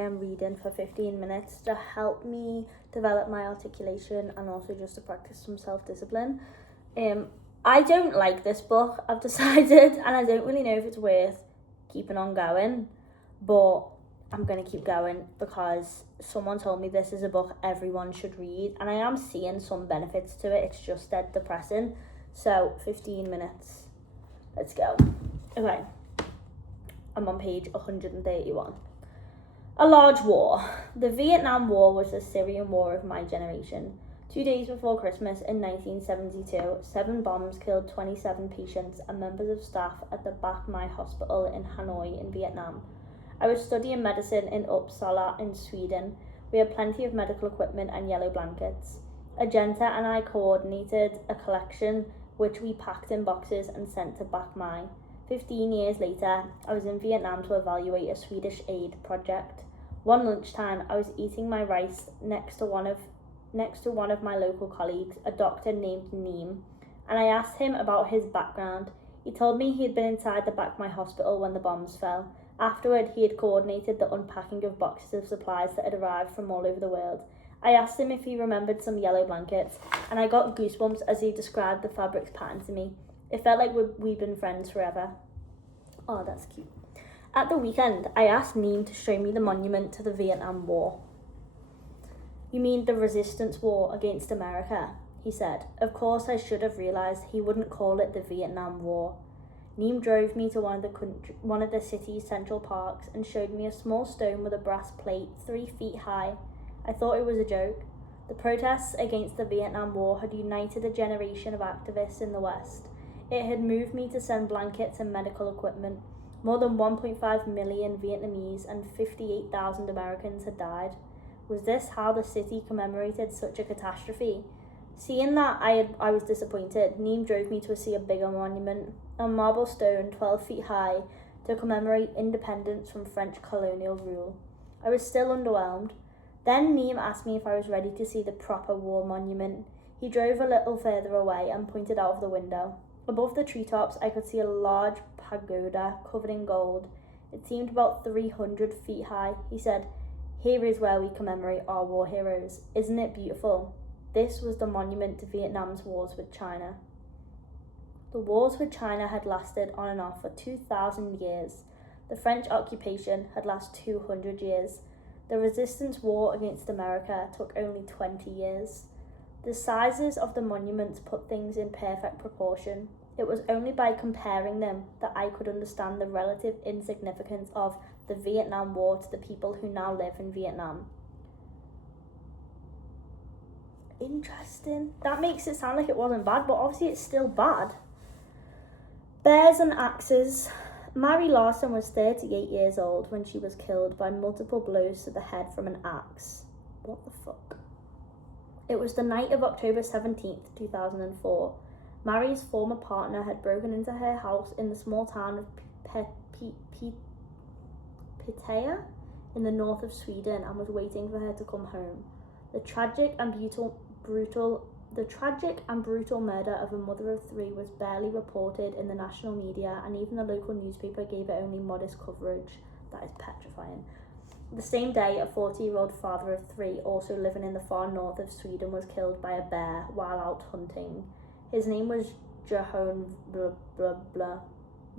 I'm reading for 15 minutes to help me develop my articulation and also just to practice some self-discipline. I don't like this book, I've decided, and I don't really know if it's worth keeping on going, but I'm going to keep going because someone told me this is a book everyone should read, and I am seeing some benefits to it. It's just dead depressing. So 15 minutes. Let's go. Okay. I'm on page 131. A large war. The Vietnam War was the Syrian war of my generation. 2 days before Christmas in 1972, 7 bombs killed 27 patients and members of staff at the Bach Mai Hospital in Hanoi in Vietnam. I was studying medicine in Uppsala in Sweden. We had plenty of medical equipment and yellow blankets. Agenta and I coordinated a collection which we packed in boxes and sent to Bach Mai. 15 years later, I was in Vietnam to evaluate a Swedish aid project. One lunchtime, I was eating my rice next to one of my local colleagues, a doctor named Neem, and I asked him about his background. He told me he had been inside the Bach Mai Hospital when the bombs fell. Afterward, he had coordinated the unpacking of boxes of supplies that had arrived from all over the world. I asked him if he remembered some yellow blankets, and I got goosebumps as he described the fabric's pattern to me. It felt like we'd been friends forever. Oh, that's cute. At the weekend, I asked Neem to show me the monument to the Vietnam War. You mean the resistance war against America? He said. Of course, I should have realised he wouldn't call it the Vietnam War. Neem drove me to one of the city's central parks and showed me a small stone with a brass plate 3 feet high. I thought it was a joke. The protests against the Vietnam War had united a generation of activists in the West. It had moved me to send blankets and medical equipment. More than 1.5 million Vietnamese and 58,000 Americans had died. Was this how the city commemorated such a catastrophe? Seeing that I was disappointed, Neem drove me to see a bigger monument, a marble stone 12 feet high, to commemorate independence from French colonial rule. I was still underwhelmed. Then Neem asked me if I was ready to see the proper war monument. He drove a little further away and pointed out of the window. Above the treetops, I could see a large pagoda covered in gold. It seemed about 300 feet high. He said, "Here is where we commemorate our war heroes. Isn't it beautiful?" This was the monument to Vietnam's wars with China. The wars with China had lasted on and off for 2,000 years. The French occupation had lasted 200 years. The resistance war against America took only 20 years. The sizes of the monuments put things in perfect proportion. It was only by comparing them that I could understand the relative insignificance of the Vietnam War to the people who now live in Vietnam. Interesting. That makes it sound like it wasn't bad, but obviously it's still bad. Bears and axes. Mary Larson was 38 years old when she was killed by multiple blows to the head from an axe. What the fuck? It was the night of October 17th, 2004. Mary's former partner had broken into her house in the small town of Piteå in the north of Sweden and was waiting for her to come home. The tragic and brutal murder of a mother of 3 was barely reported in the national media, and even the local newspaper gave it only modest coverage. That is petrifying. The same day, a 40-year-old father of 3, also living in the far north of Sweden, was killed by a bear while out hunting. His name was Johan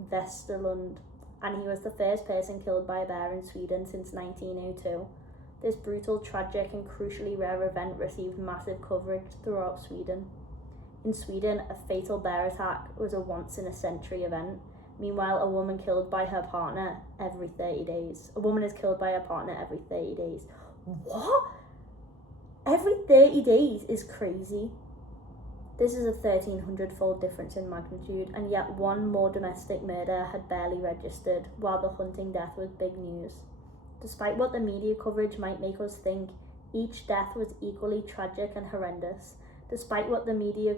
Westerlund, and he was the first person killed by a bear in Sweden since 1902. This brutal, tragic, and crucially rare event received massive coverage throughout Sweden. In Sweden, a fatal bear attack was a once-in-a-century event. Meanwhile, a woman is killed by her partner every 30 days. What? Every 30 days is crazy. This is a 1,300-fold difference in magnitude, and yet one more domestic murder had barely registered, while the hunting death was big news. Despite what the media coverage might make us think, each death was equally tragic and horrendous. Despite what the media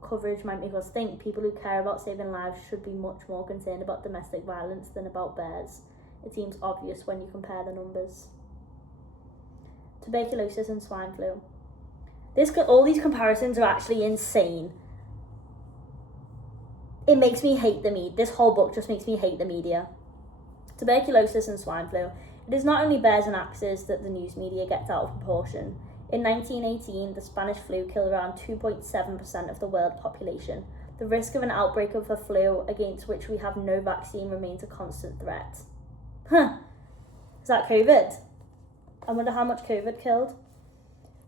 coverage might make us think, people who care about saving lives should be much more concerned about domestic violence than about bears. It seems obvious when you compare the numbers. Tuberculosis and swine flu. All these comparisons are actually insane. It makes me hate the media. This whole book just makes me hate the media. Tuberculosis and swine flu. It is not only bears and axes that the news media gets out of proportion. In 1918, the Spanish flu killed around 2.7% of the world population. The risk of an outbreak of a flu against which we have no vaccine remains a constant threat. Is that COVID? I wonder how much COVID killed.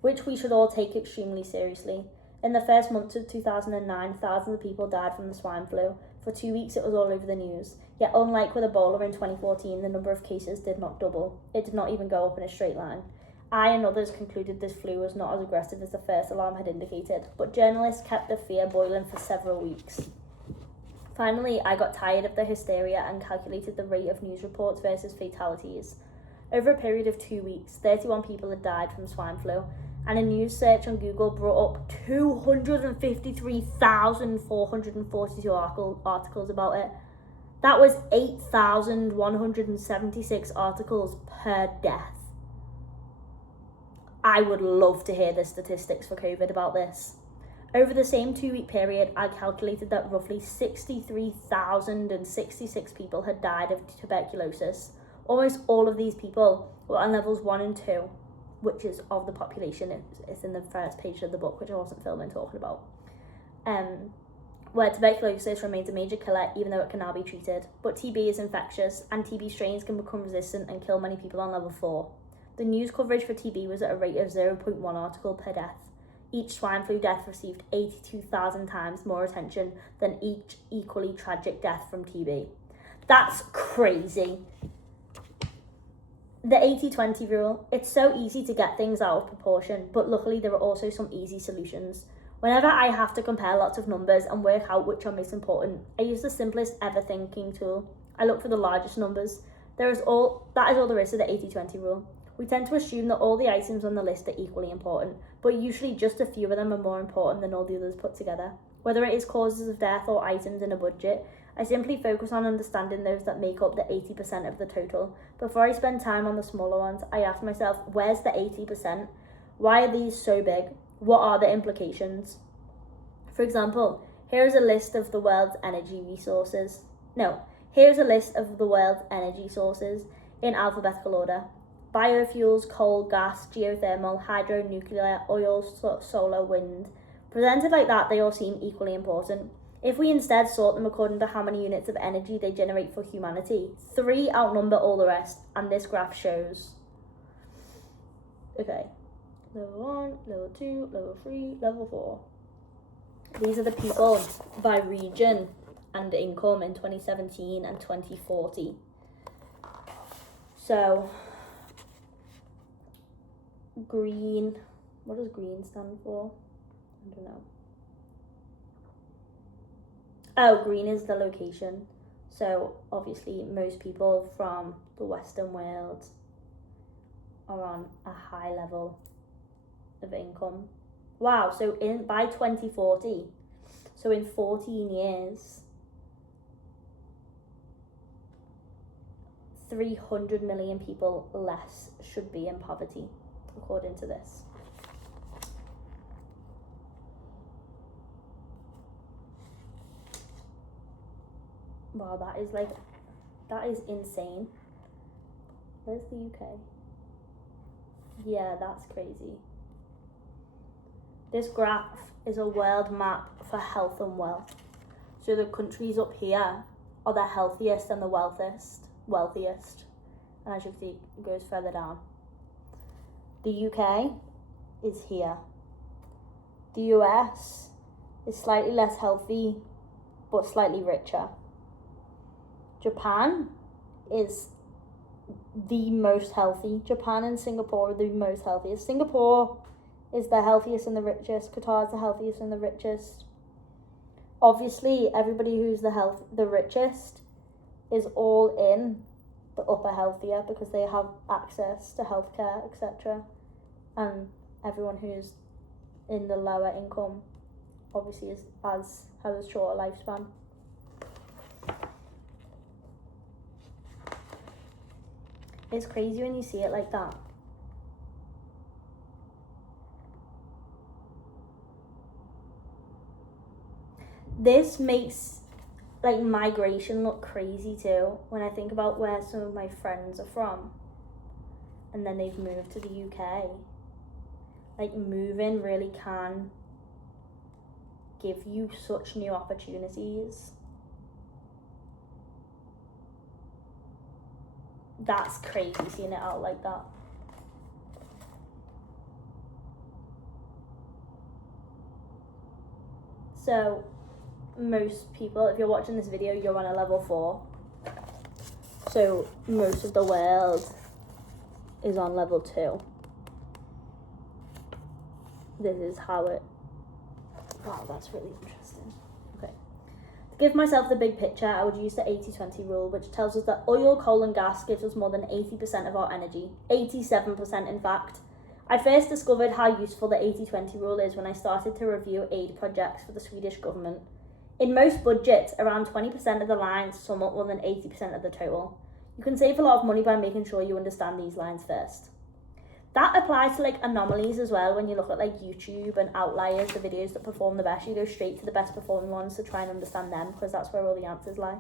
Which we should all take extremely seriously. In the first months of 2009, thousands of people died from the swine flu. For 2 weeks it was all over the news. Yet unlike with Ebola in 2014, the number of cases did not double. It did not even go up in a straight line. I and others concluded this flu was not as aggressive as the first alarm had indicated, but journalists kept the fear boiling for several weeks. Finally, I got tired of the hysteria and calculated the rate of news reports versus fatalities. Over a period of 2 weeks, 31 people had died from swine flu, and a news search on Google brought up 253,442 articles about it. That was 8,176 articles per death. I would love to hear the statistics for COVID about this. Over the same 2-week period, I calculated that roughly 63,066 people had died of tuberculosis. Almost all of these people were on levels 1 and 2, which is of the population. It's in the first page of the book, which I wasn't filming talking about. Where tuberculosis remains a major killer, even though it can now be treated. But TB is infectious, and TB strains can become resistant and kill many people on level 4. The news coverage for TB was at a rate of 0.1 article per death. Each swine flu death received 82,000 times more attention than each equally tragic death from TB. That's crazy. The 80-20 rule. It's so easy to get things out of proportion, but luckily there are also some easy solutions. Whenever I have to compare lots of numbers and work out which are most important, I use the simplest ever thinking tool. I look for the largest numbers. That is all there is to the 80-20 rule. We tend to assume that all the items on the list are equally important, but usually just a few of them are more important than all the others put together. Whether it is causes of death or items in a budget, I simply focus on understanding those that make up the 80% of the total. Before I spend time on the smaller ones, I ask myself, where's the 80%? Why are these so big? What are the implications? For example, here's a list of the world's energy sources in alphabetical order. Biofuels, coal, gas, geothermal, hydro, nuclear, oil, solar, wind. Presented like that, they all seem equally important. If we instead sort them according to how many units of energy they generate for humanity, 3 outnumber all the rest, and this graph shows. Okay, level 1, level 2, level 3, level 4. These are the people by region and income in 2017 and 2040. So, green, what does green stand for? I don't know. Oh, green is the location. So obviously most people from the Western world are on a high level of income. Wow, so by 2040, so in 14 years, 300 million people less should be in poverty, according to this. Wow, that is insane. Where's the UK? Yeah, that's crazy. This graph is a world map for health and wealth. So the countries up here are the healthiest and the wealthiest. And as you can see, it goes further down. The UK is here. The US is slightly less healthy, but slightly richer. Japan is the most healthy. Japan and Singapore are the most healthiest. Singapore is the healthiest and the richest. Qatar is the healthiest and the richest. Obviously, everybody who's the richest is all in the upper healthier because they have access to healthcare, etc. And everyone who's in the lower income obviously has a shorter lifespan. It's crazy when you see it like that. This makes migration look crazy too when I think about where some of my friends are from. and then they've moved to the UK. Like, moving really can give you such new opportunities. That's crazy, seeing it out like that. So, most people, if you're watching this video, you're on a level 4. So, most of the world is on level 2. This is how it... Wow, that's really interesting. Okay. To give myself the big picture, I would use the 80-20 rule, which tells us that oil, coal and gas gives us more than 80% of our energy. 87% in fact. I first discovered how useful the 80-20 rule is when I started to review aid projects for the Swedish government. In most budgets, around 20% of the lines sum up more than 80% of the total. You can save a lot of money by making sure you understand these lines first. That applies to like anomalies as well. When you look at like YouTube and outliers, the videos that perform the best, you go straight to the best performing ones to try and understand them, because that's where all the answers lie.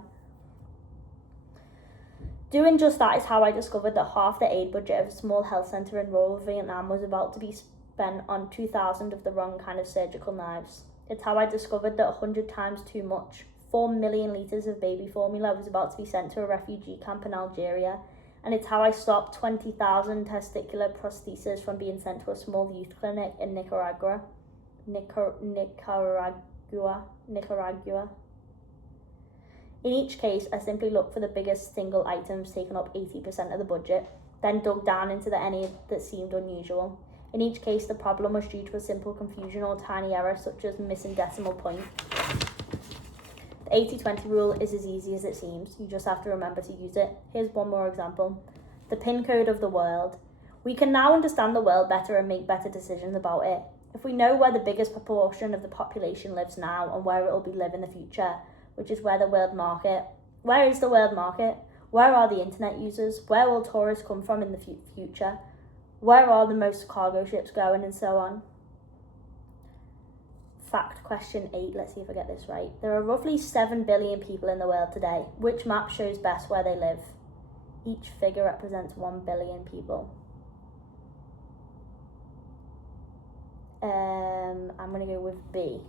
Doing just that is how I discovered that half the aid budget of a small health centre in rural Vietnam was about to be spent on 2,000 of the wrong kind of surgical knives. It's how I discovered that 100 times too much, 4 million litres of baby formula was about to be sent to a refugee camp in Algeria. And it's how I stopped 20,000 testicular prostheses from being sent to a small youth clinic in Nicaragua. In each case, I simply looked for the biggest single items taking up 80% of the budget, then dug down into any that seemed unusual. In each case, the problem was due to a simple confusion or tiny error, such as missing decimal point. The 80-20 rule is as easy as it seems. You just have to remember to use it. Here's one more example. The pin code of the world. We can now understand the world better and make better decisions about it. If we know where the biggest proportion of the population lives now and where it will be live in the future, which is where is the world market? Where are the internet users? Where will tourists come from in the future? Where are the most cargo ships going, and so on? Fact question 8, let's see if I get this right. There are roughly 7 billion people in the world today. Which map shows best where they live? Each figure represents 1 billion people. I'm going to go with B.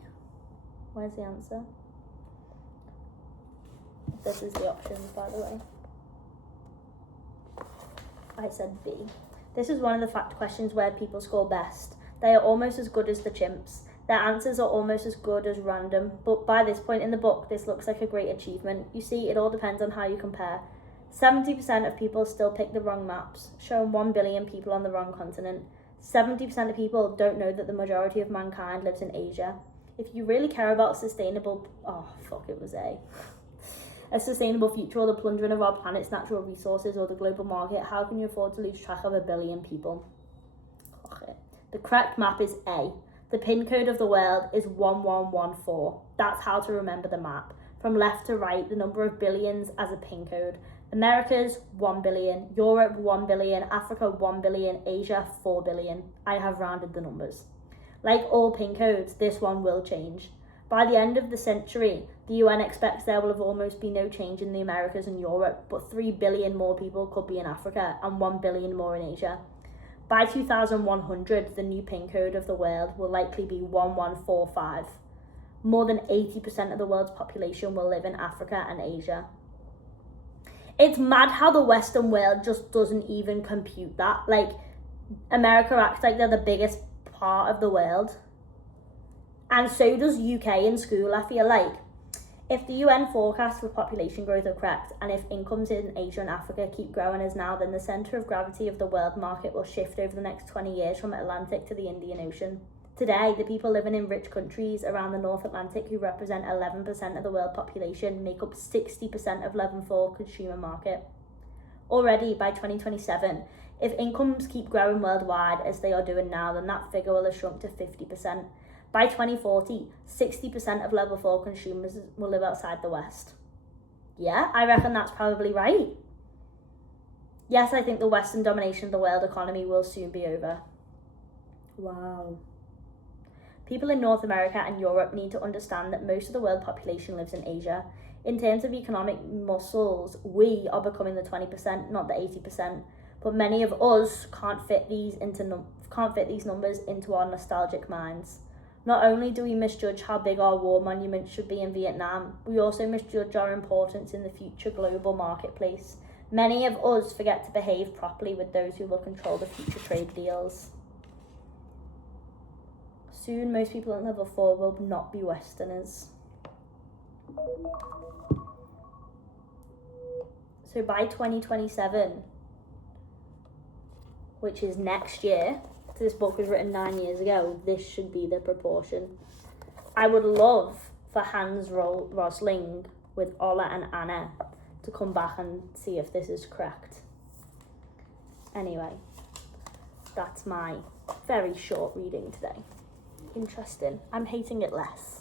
Where's the answer? This is the options, by the way. I said B. This is one of the fact questions where people score best. They are almost as good as the chimps. Their answers are almost as good as random, but by this point in the book, this looks like a great achievement. You see, it all depends on how you compare. 70% of people still pick the wrong maps, showing 1 billion people on the wrong continent. 70% of people don't know that the majority of mankind lives in Asia. If you really care about a sustainable future or the plundering of our planet's natural resources or the global market, how can you afford to lose track of 1 billion people? The correct map is A. The pin code of the world is 1114. That's how to remember the map. From left to right, the number of billions as a pin code. America's 1 billion, Europe 1 billion, Africa 1 billion, Asia 4 billion. I have rounded the numbers. Like all pin codes, this one will change. By the end of the century, the UN expects there will have almost be no change in the Americas and Europe, but 3 billion more people could be in Africa and 1 billion more in Asia. By 2100, the new pin code of the world will likely be 1145. More than 80% of the world's population will live in Africa and Asia. It's mad how the Western world just doesn't even compute that. Like, America acts like they're the biggest part of the world. And so does UK in school, I feel like. If the UN forecasts for population growth are correct, and if incomes in Asia and Africa keep growing as now, then the centre of gravity of the world market will shift over the next 20 years from Atlantic to the Indian Ocean. Today, the people living in rich countries around the North Atlantic, who represent 11% of the world population, make up 60% of level 4 consumer market. Already, by 2027, if incomes keep growing worldwide as they are doing now, then that figure will have shrunk to 50%. By 2040, 60% of level 4 consumers will live outside the West. Yeah, I reckon that's probably right. Yes, I think the Western domination of the world economy will soon be over. Wow. People in North America and Europe need to understand that most of the world population lives in Asia. In terms of economic muscles, we are becoming the 20%, not the 80%. but many of us can't fit these numbers into our nostalgic minds. Not only do we misjudge how big our war monuments should be in Vietnam, we also misjudge our importance in the future global marketplace. Many of us forget to behave properly with those who will control the future trade deals. Soon, most people at level 4 will not be Westerners. So by 2027, which is next year, this book was written 9 years ago, this should be the proportion. I would love for Hans Rosling with Ola and Anna to come back and see if this is correct. Anyway, that's my very short reading today. Interesting. I'm hating it less.